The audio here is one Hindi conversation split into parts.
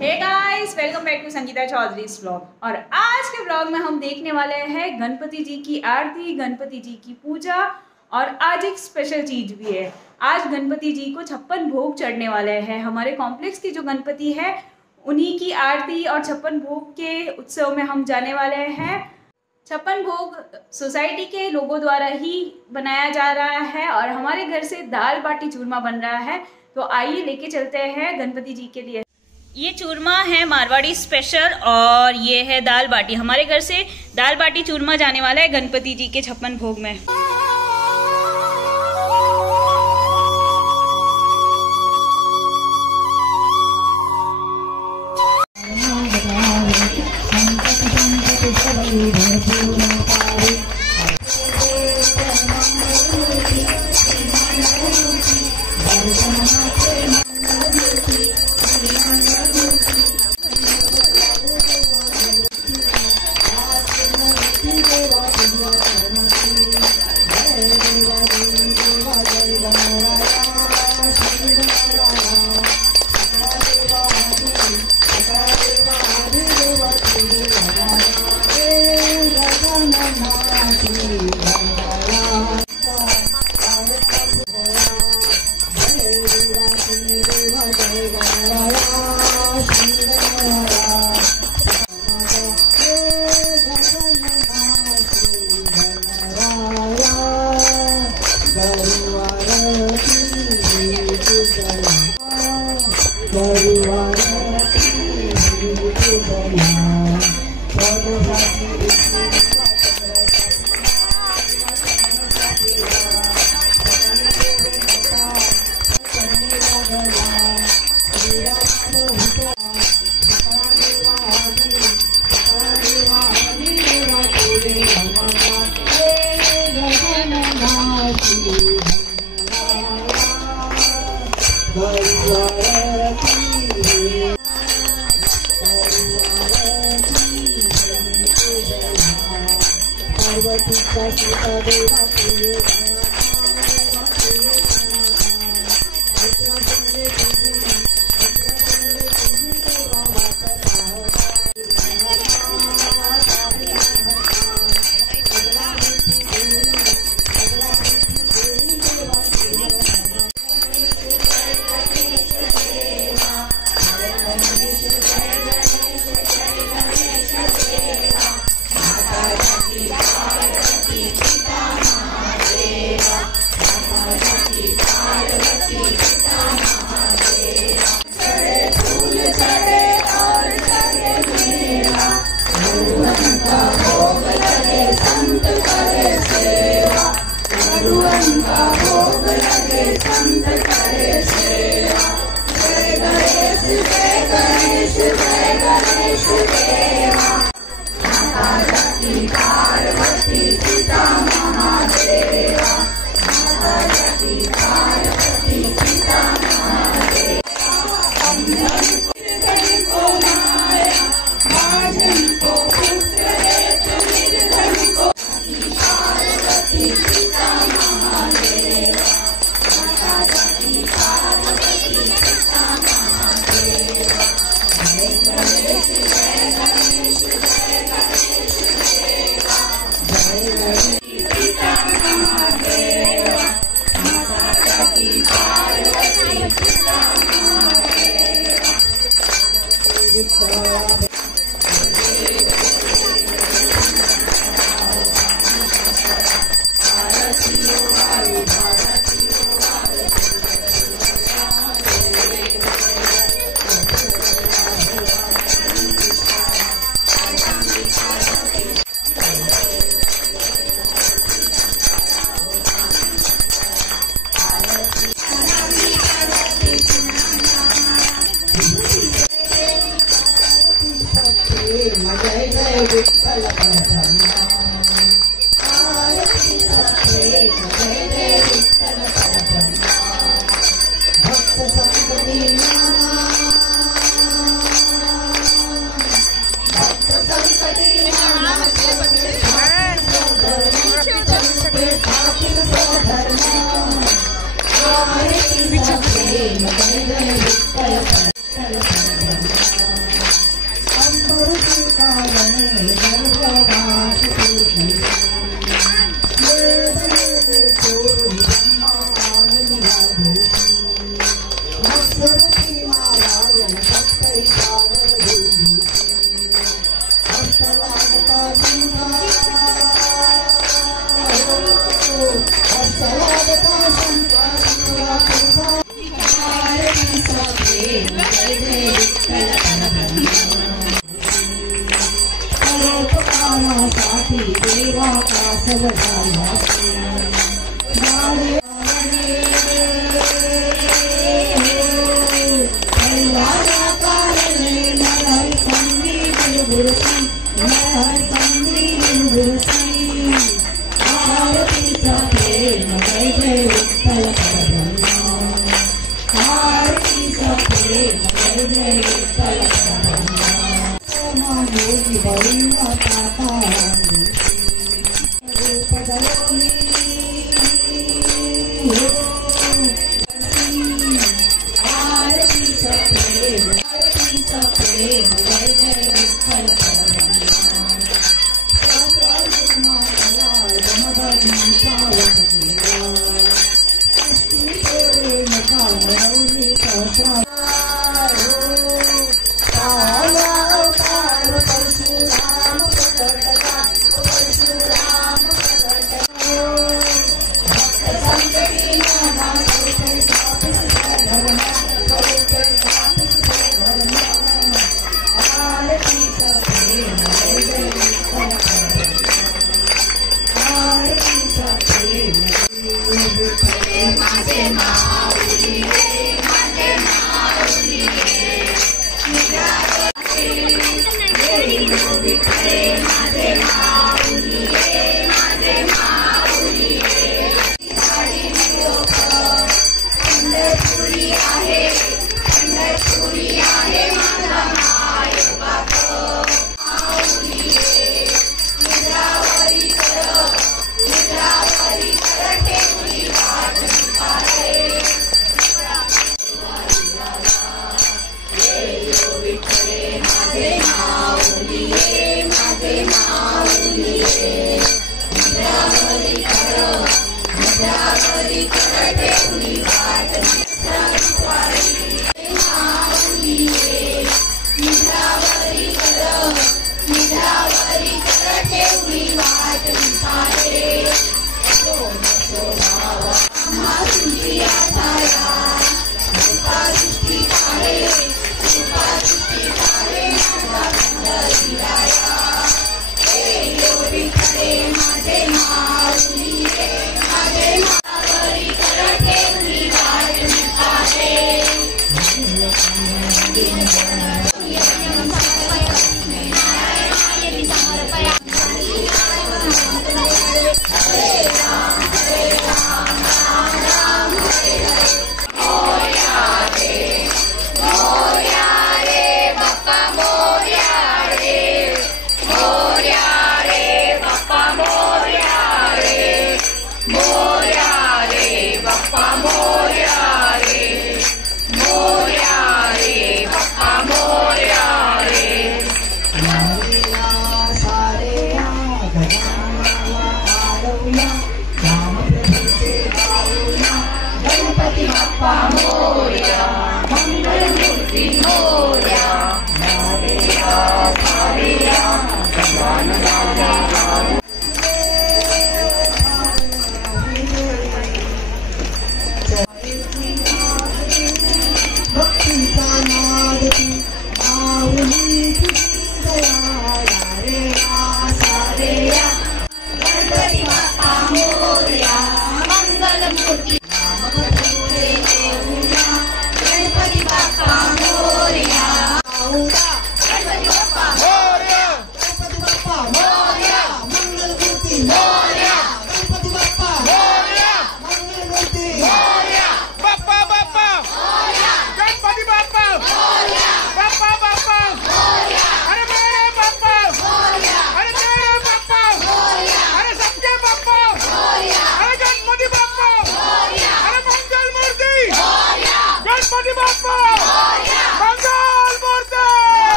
Hey guys, welcome back to Sangeeta Chaudhary's vlog. और आज के व्लॉग में हम देखने वाले हैं गणपति जी की आरती, गणपति जी की पूजा। और आज एक स्पेशल चीज भी है। आज गणपति जी को 56 भोग चढ़ने वाले हैं। हमारे कॉम्प्लेक्स की जो गणपति है उन्हीं की आरती और 56 भोग के उत्सव में हम जाने वाले हैं। 56 भोग सोसाइटी के लोगों द्वारा ही बनाया जा रहा है और हमारे घर से दाल बाटी चूरमा बन रहा है। तो आइए लेके चलते हैं गणपति जी के लिए। ये चूरमा है मारवाड़ी स्पेशल और ये है दाल बाटी। हमारे घर से दाल बाटी चूरमा जाने वाला है गणपति जी के 56 भोग में।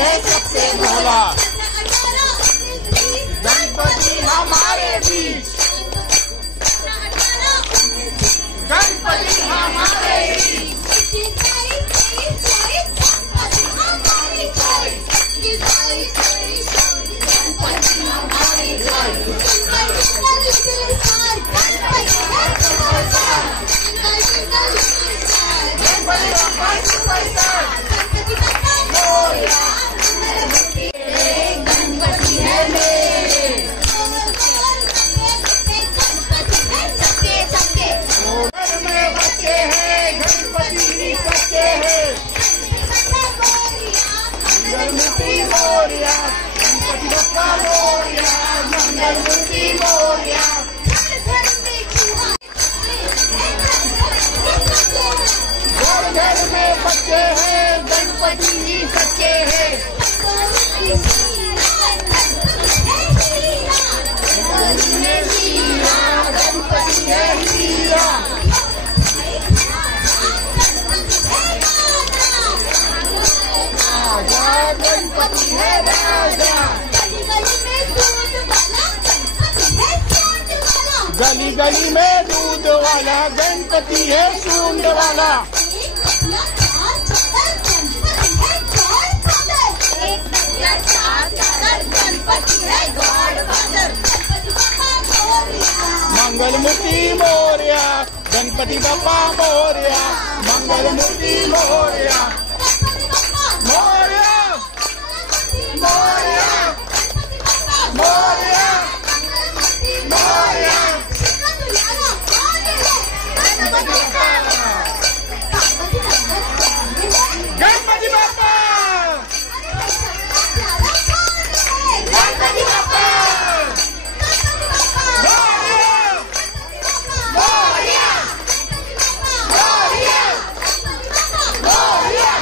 है सबसे भोला गणपति हमारे भी घर में बच्चे हैं, गणपति ही सच्चे हैं। गणपति है हीरा, राजा गणपति है राजा। गली गली में दूध वाला गणपति है सूंड वाला। मंगल मूर्ति मोरया, गणपति बप्पा मोरया, मंगल मूर्ति मोरया, मोरया मोरया मोरया मोरया। गणपति बप्पा, गणपति बप्पा, मोरया मोरया मोरया।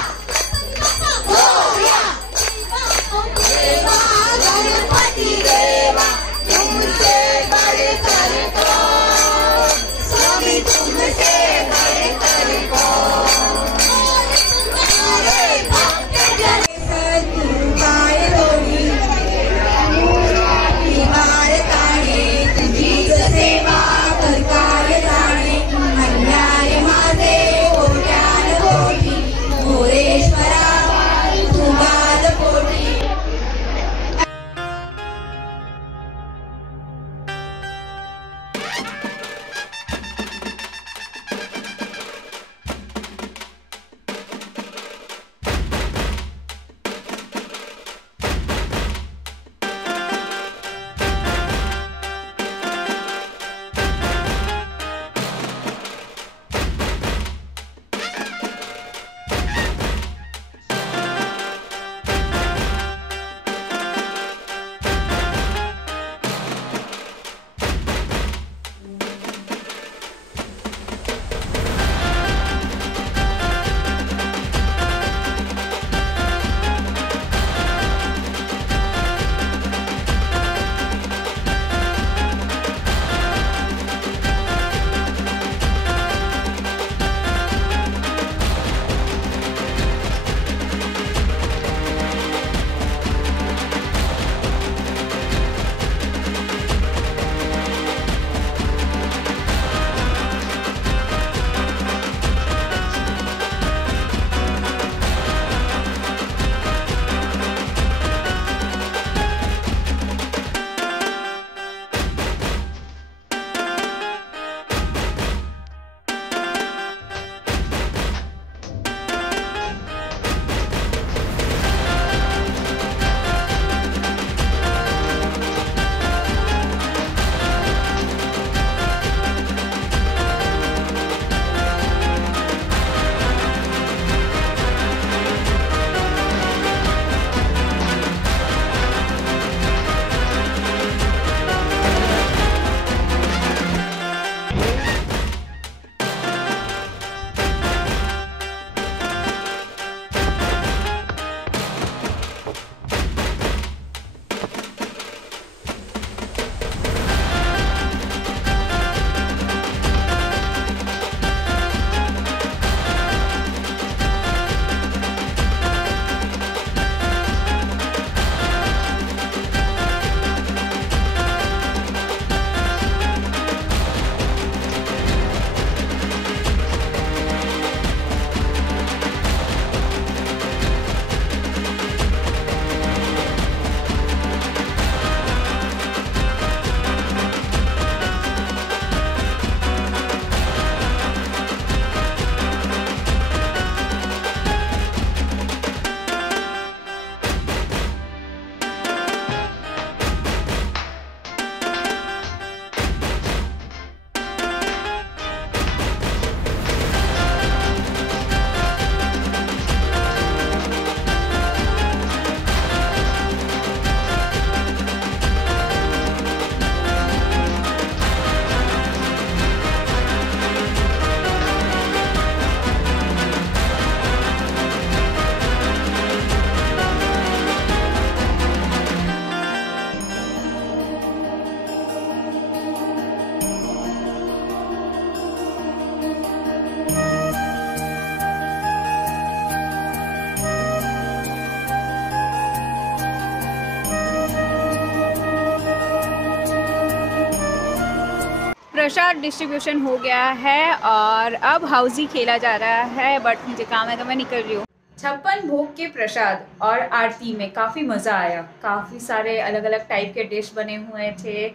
प्रसाद डिस्ट्रीब्यूशन हो गया है और अब हाउजी खेला जा रहा है, बट मुझे काम है तो मैं निकल रही हूँ। 56 भोग के प्रसाद और आरती में काफ़ी मज़ा आया। काफ़ी सारे अलग अलग टाइप के डिश बने हुए थे।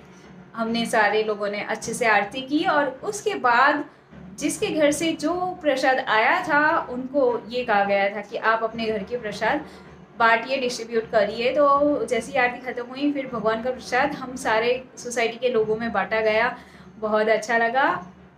हमने सारे लोगों ने अच्छे से आरती की और उसके बाद जिसके घर से जो प्रसाद आया था उनको ये कहा गया था कि आप अपने घर के प्रसाद बांटिए, डिस्ट्रीब्यूट करिए। तो जैसी आरती ख़त्म हुई फिर भगवान का प्रसाद हम सारे सोसाइटी के लोगों में बांटा गया। बहुत अच्छा लगा,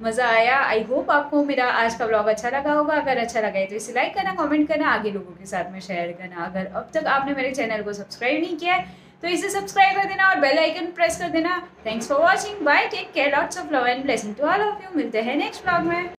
मज़ा आया। आई होप आपको मेरा आज का व्लॉग अच्छा लगा होगा। अगर अच्छा लगा है तो इसे लाइक करना, कमेंट करना, आगे लोगों के साथ में शेयर करना। अगर अब तक आपने मेरे चैनल को सब्सक्राइब नहीं किया है तो इसे सब्सक्राइब कर देना और बेल आइकन प्रेस कर देना। Thanks for watching, bye, take care, lots of love and blessing to all of you. मिलते हैं नेक्स्ट व्लॉग में।